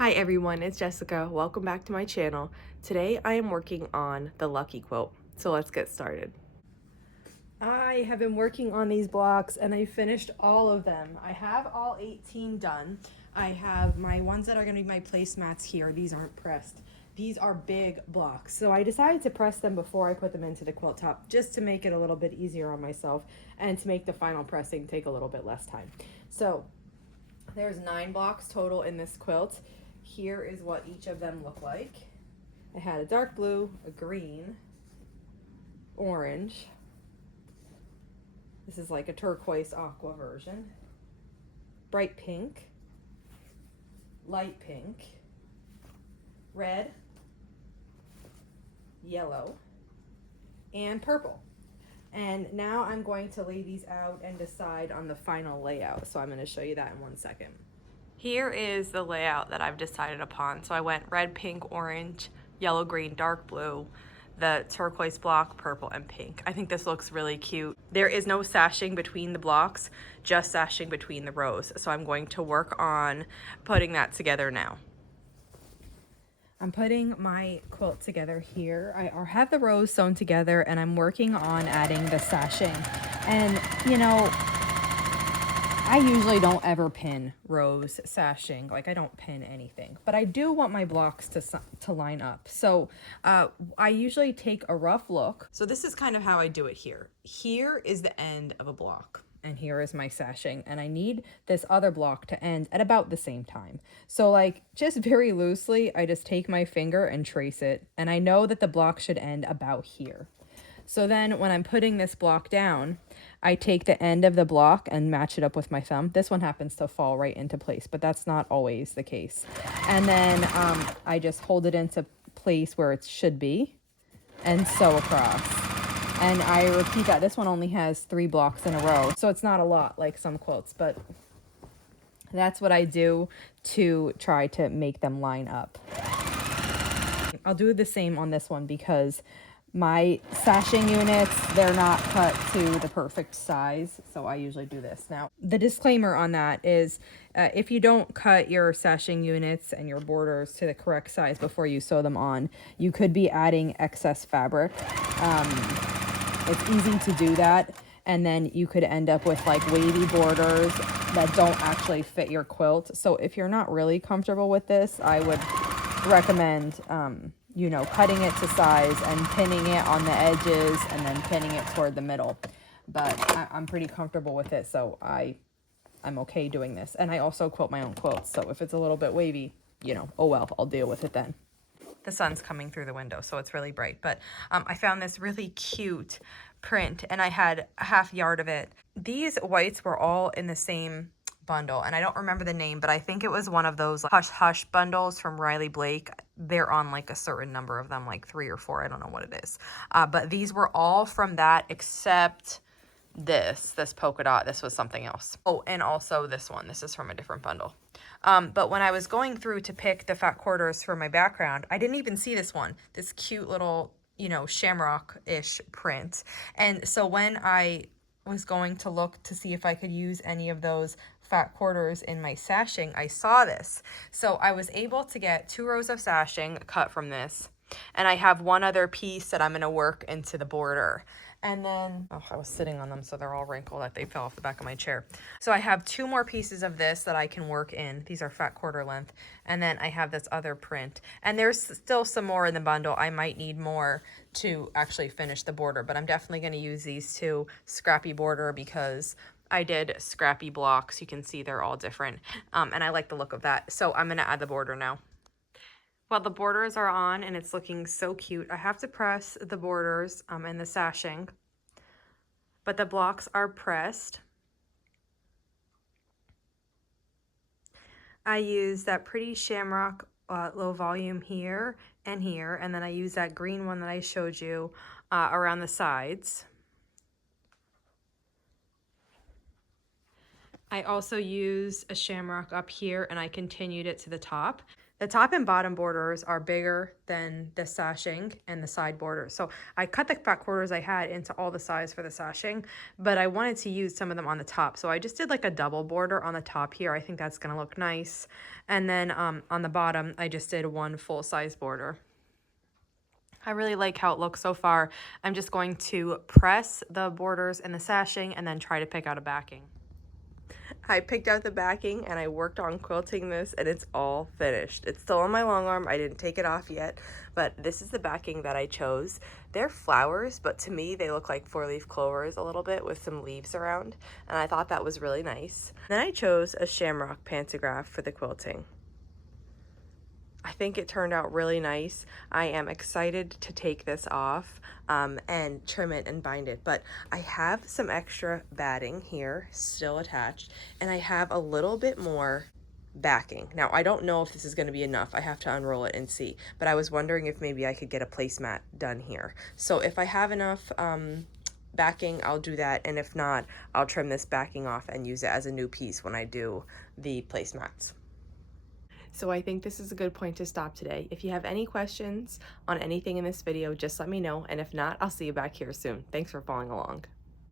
Hi everyone, it's Jessica. Welcome back to my channel. Today I am working on the Lucky quilt, so let's get started. I have been working on these blocks and I finished all of them. I have all 18 done. I have my ones that are going to be my placemats here. These aren't pressed. These are big blocks. So I decided to press them before I put them into the quilt top just to make it a little bit easier on myself and to make the final pressing take a little bit less time. So there's 9 blocks total in this quilt. Here is what each of them look like. I had a dark blue, a green, orange. This is like a turquoise aqua version. Bright pink, light pink, red, yellow, and purple. And now I'm going to lay these out and decide on the final layout. So I'm going to show you that in 1 second. Here is the layout that I've decided upon. So I went red, pink, orange, yellow, green, dark blue, the turquoise block, purple, and pink. I think this looks really cute. There is no sashing between the blocks, just sashing between the rows. So I'm going to work on putting that together now. I'm putting my quilt together here. I have the rows sewn together and I'm working on adding the sashing. And you know, I usually don't ever pin rows sashing, like I don't pin anything, but I do want my blocks to line up. So I usually take a rough look. So this is kind of how I do it here. Here is the end of a block and here is my sashing, and I need this other block to end at about the same time. So like just very loosely, I just take my finger and trace it, and I know that the block should end about here. So then when I'm putting this block down, I take the end of the block and match it up with my thumb. This one happens to fall right into place, but that's not always the case. And then I just hold it into place where it should be and sew across. And I repeat that. This one only has 3 blocks in a row, so it's not a lot like some quilts, but that's what I do to try to make them line up. I'll do the same on this one because my sashing units, they're not cut to the perfect size, so I usually do this. Now, the disclaimer on that is if you don't cut your sashing units and your borders to the correct size before you sew them on, you could be adding excess fabric. It's easy to do that, and then you could end up with like wavy borders that don't actually fit your quilt. So if you're not really comfortable with this, I would recommend you know, cutting it to size and pinning it on the edges and then pinning it toward the middle. But I'm pretty comfortable with it, so I'm okay doing this. And I also quilt my own quilts, so if it's a little bit wavy, you know, oh well, I'll deal with it then. The sun's coming through the window, so it's really bright. But I found this really cute print, and I had a half yard of it. These whites were all in the same bundle, and I don't remember the name, but I think it was one of those Hush Hush bundles from Riley Blake. They're on like a certain number of them, like 3 or 4, I don't know what it is. But these were all from that except this polka dot. This was something else. Oh, and also this one. This is from a different bundle. But when I was going through to pick the fat quarters for my background, I didn't even see this one, this cute little, you know, shamrock-ish print. And so when I was going to look to see if I could use any of those fat quarters in my sashing, I saw this. So I was able to get 2 rows of sashing cut from this, and I have one other piece that I'm going to work into the border. And then, oh, I was sitting on them, so they're all wrinkled, like they fell off the back of my chair. So I have 2 more pieces of this that I can work in. These are fat quarter length. And then I have this other print. And there's still some more in the bundle. I might need more to actually finish the border, but I'm definitely going to use these 2 scrappy border because I did scrappy blocks. You can see they're all different. And I like the look of that. So I'm going to add the border now. Well, the borders are on and it's looking so cute. I have to press the borders and the sashing, but the blocks are pressed. I use that pretty shamrock low volume here, and then I use that green one that I showed you around the sides. I also used a shamrock up here and I continued it to the top. The top and bottom borders are bigger than the sashing and the side borders. So I cut the back quarters I had into all the size for the sashing, but I wanted to use some of them on the top. So I just did like a double border on the top here. I think that's gonna look nice. And then on the bottom, I just did one full size border. I really like how it looks so far. I'm just going to press the borders and the sashing and then try to pick out a backing. I picked out the backing and I worked on quilting this and it's all finished. It's still on my long arm. I didn't take it off yet, but this is the backing that I chose. They're flowers, but to me they look like 4-leaf clovers a little bit with some leaves around, and I thought that was really nice. Then I chose a shamrock pantograph for the quilting. I think it turned out really nice. I am excited to take this off and trim it and bind it, but I have some extra batting here still attached, and I have a little bit more backing. Now, I don't know if this is going to be enough. I have to unroll it and see, but I was wondering if maybe I could get a placemat done here. So if I have enough backing, I'll do that, and if not, I'll trim this backing off and use it as a new piece when I do the placemats. So I think this is a good point to stop today. If you have any questions on anything in this video, just let me know. And if not, I'll see you back here soon. Thanks for following along.